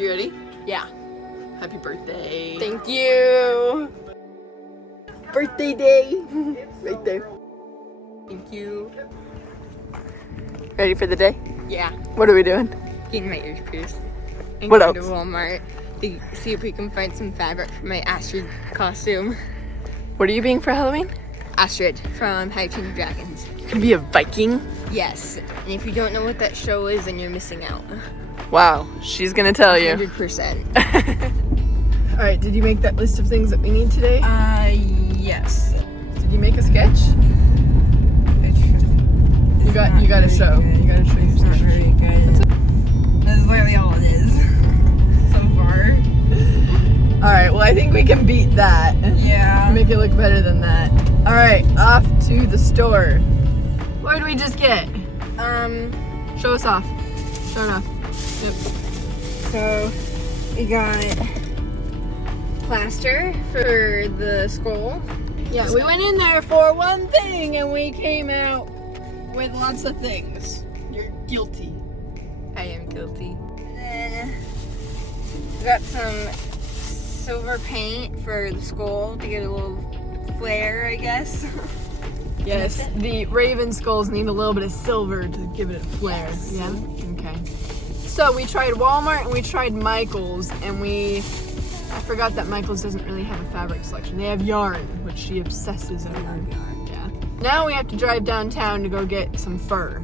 You ready? Yeah. Happy birthday. Thank you. Birthday day. Right there. Thank you. Ready for the day? Yeah. What are we doing? Getting my ears pierced. And What going else? to Walmart to see if we can find some fabric for my Astrid costume. What are you being for Halloween? Astrid from How to Train Your Dragons. You can be a Viking. Yes. And if you don't know what that show is, then you're missing out. Wow, she's gonna tell you. 100%. All right, did you make that list of things that we need today? Yes. Did you make a sketch? You got to show. You got to show your sketch. Very good. That's literally all it is so far. All right, well I think we can beat that. Yeah. Make it look better than that. All right, off to the store. What did we just get? Show us off. Show it off. Yep. So we got plaster for the skull. Yeah, we went in there for one thing and we came out with lots of things. You're guilty. I am guilty. And then we got some silver paint for the skull to get a little flare, I guess. Yes, the raven skulls need a little bit of silver to give it a flair. Yes. Yeah? Okay. So we tried Walmart and we tried Michael's and I forgot that Michael's doesn't really have a fabric selection. They have yarn, which she obsesses over. Yeah. Now we have to drive downtown to go get some fur.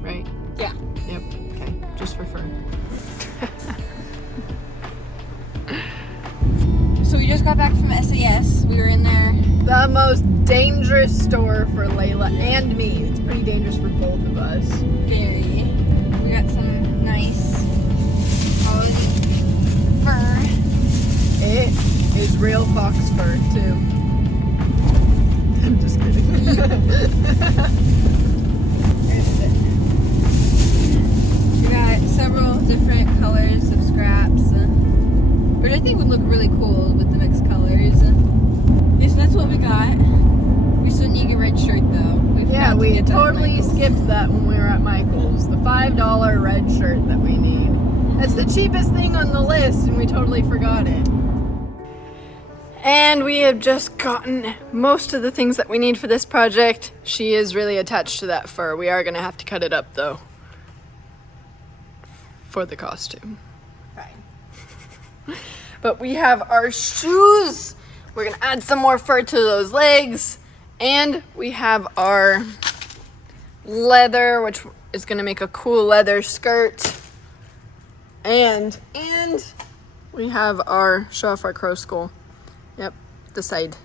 Right? Yeah. Yep. Okay. Just for fur. So we just got back from SAS. We were in there. The most dangerous store for Layla and me. It's pretty dangerous for both of us. Very. We got some nice quality fur. It is real fox fur too. I'm just kidding. We got several different colors of scraps, which I think would look really cool with the mixed colors. Yes, that's what we got. We still need a red shirt though. Yeah, we totally skipped that when we were at Michael's. The $5 red shirt that we need. That's the cheapest thing on the list and we totally forgot it. And we have just gotten most of the things that we need for this project. She is really attached to that fur. We are gonna have to cut it up though. For the costume. Fine. But we have our shoes. We're gonna add some more fur to those legs. And we have our leather, which is gonna make a cool leather skirt. And we have our, show off our crow skull. Yep, the sides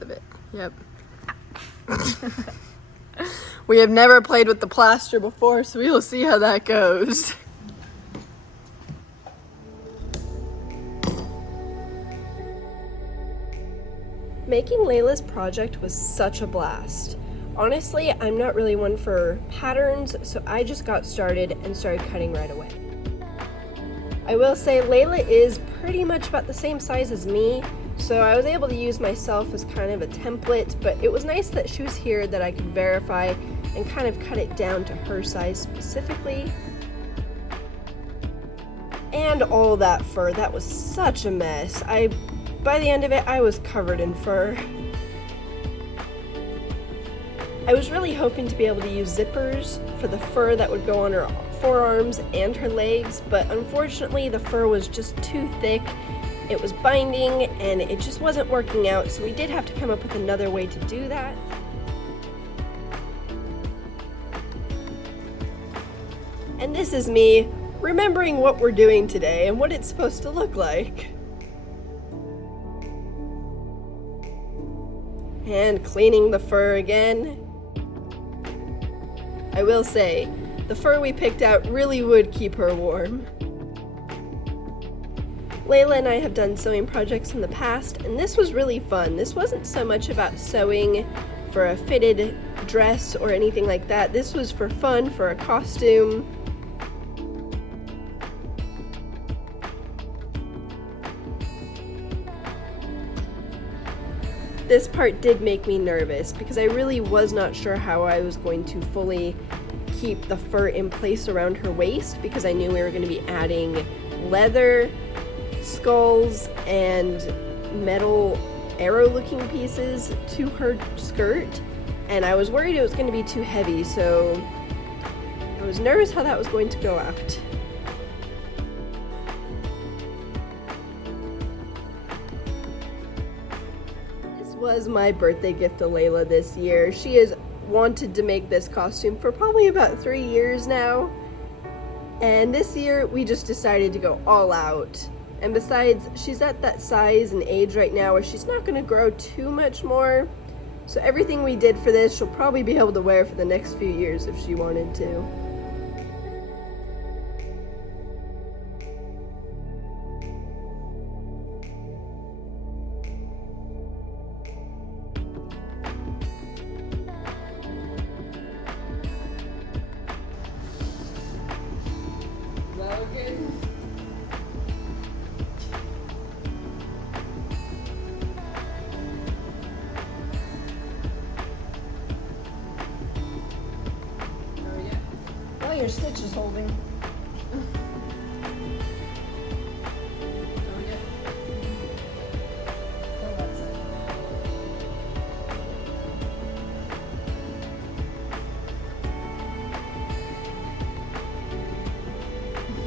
of it. Yep. We have never played with the plaster before, so we will see how that goes. Making Layla's project was such a blast. Honestly, I'm not really one for patterns, so I just got started and started cutting right away. I will say Layla is pretty much about the same size as me, so I was able to use myself as kind of a template, but it was nice that she was here that I could verify and kind of cut it down to her size specifically. And all that fur, that was such a mess. By the end of it, I was covered in fur. I was really hoping to be able to use zippers for the fur that would go on her forearms and her legs, but unfortunately the fur was just too thick. It was binding and it just wasn't working out, so we did have to come up with another way to do that. And this is me remembering what we're doing today and what it's supposed to look like. And cleaning the fur again. I will say, the fur we picked out really would keep her warm. Layla and I have done sewing projects in the past, and this was really fun. This wasn't so much about sewing for a fitted dress or anything like that. This was for fun, for a costume. This part did make me nervous because I really was not sure how I was going to fully keep the fur in place around her waist, because I knew we were going to be adding leather, skulls, and metal arrow-looking pieces to her skirt, and I was worried it was going to be too heavy, so I was nervous how that was going to go out. This was my birthday gift to Layla this year. She has wanted to make this costume for probably about 3 years now, and this year we just decided to go all out. And besides, she's at that size and age right now where she's not going to grow too much more. So everything we did for this, she'll probably be able to wear for the next few years if she wanted to. Your stitch is holding.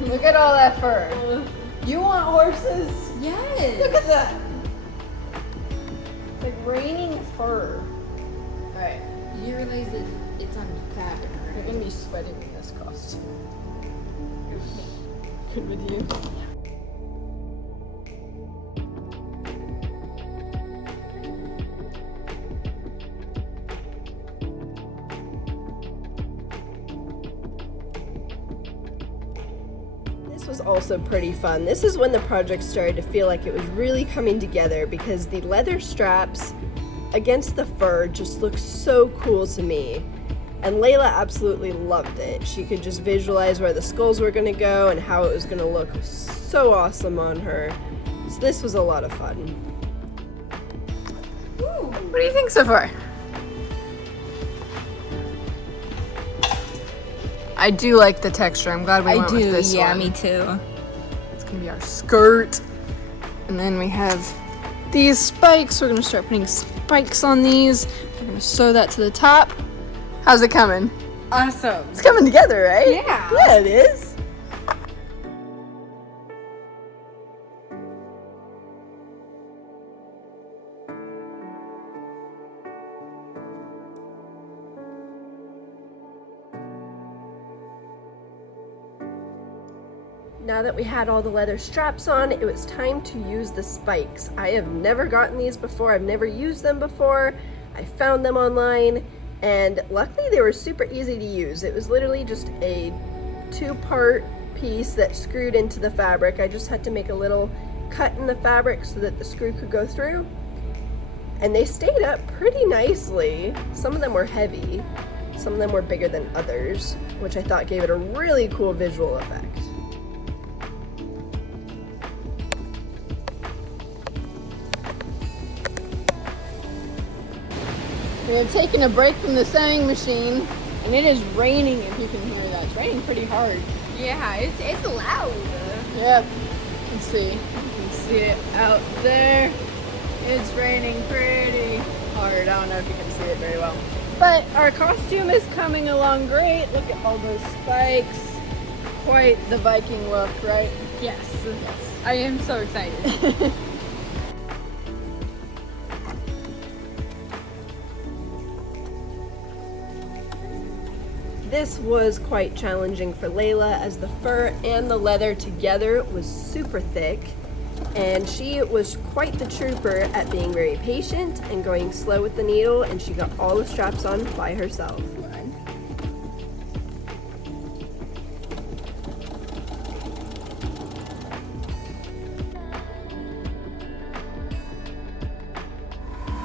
Look at all that fur. You want horses? Yes. Look at that. It's like raining fur. Alright. You realize that it's on fabric, You're right? gonna be sweating in this costume. Good with you? This was also pretty fun. This is when the project started to feel like it was really coming together because the leather straps against the fur just looked so cool to me. And Layla absolutely loved it. She could just visualize where the skulls were going to go and how it was going to look so awesome on her. So this was a lot of fun. What do you think so far? I do like the texture. I'm glad we went with this one. me too. It's gonna be our skirt. And then we have these spikes. We're gonna start putting spikes on these. We're gonna sew that to the top. How's it coming? Awesome. It's coming together, right? Yeah. Yeah, it is. Now that we had all the leather straps on, it was time to use the spikes. I have never gotten these before. I've never used them before. I found them online, and luckily they were super easy to use. It was literally just a 2-part piece that screwed into the fabric. I just had to make a little cut in the fabric so that the screw could go through. And they stayed up pretty nicely. Some of them were heavy. Some of them were bigger than others, which I thought gave it a really cool visual effect. We have taken a break from the sewing machine, and it is raining, if you can hear that. It's raining pretty hard. Yeah, it's loud. Yep. Let's see. You can see it out there. It's raining pretty hard. I don't know if you can see it very well. But our costume is coming along great. Look at all those spikes. Quite the Viking look, right? Yes. I am so excited. This was quite challenging for Layla as the fur and the leather together was super thick, and she was quite the trooper at being very patient and going slow with the needle, and she got all the straps on by herself.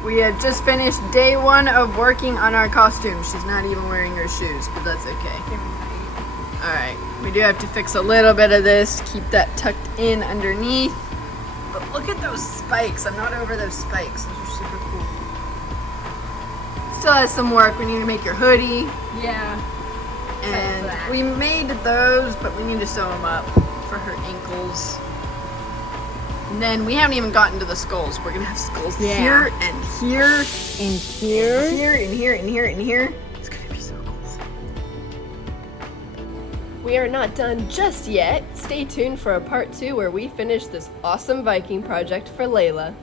We have just finished day 1 of working on our costume. She's not even wearing her shoes, but that's okay. Alright, we do have to fix a little bit of this, keep that tucked in underneath. But look at those spikes. I'm not over those spikes. Those are super cool. Still has some work. We need to make your hoodie. Yeah. And we made those, but we need to sew them up for her ankle. skulls. And then we haven't even gotten to the skulls. We're gonna have skulls Yeah. here and here, And here. here and here and here and here. It's gonna be so cool. We are not done just yet. Stay tuned for a part 2 where we finish this awesome Viking project for Layla.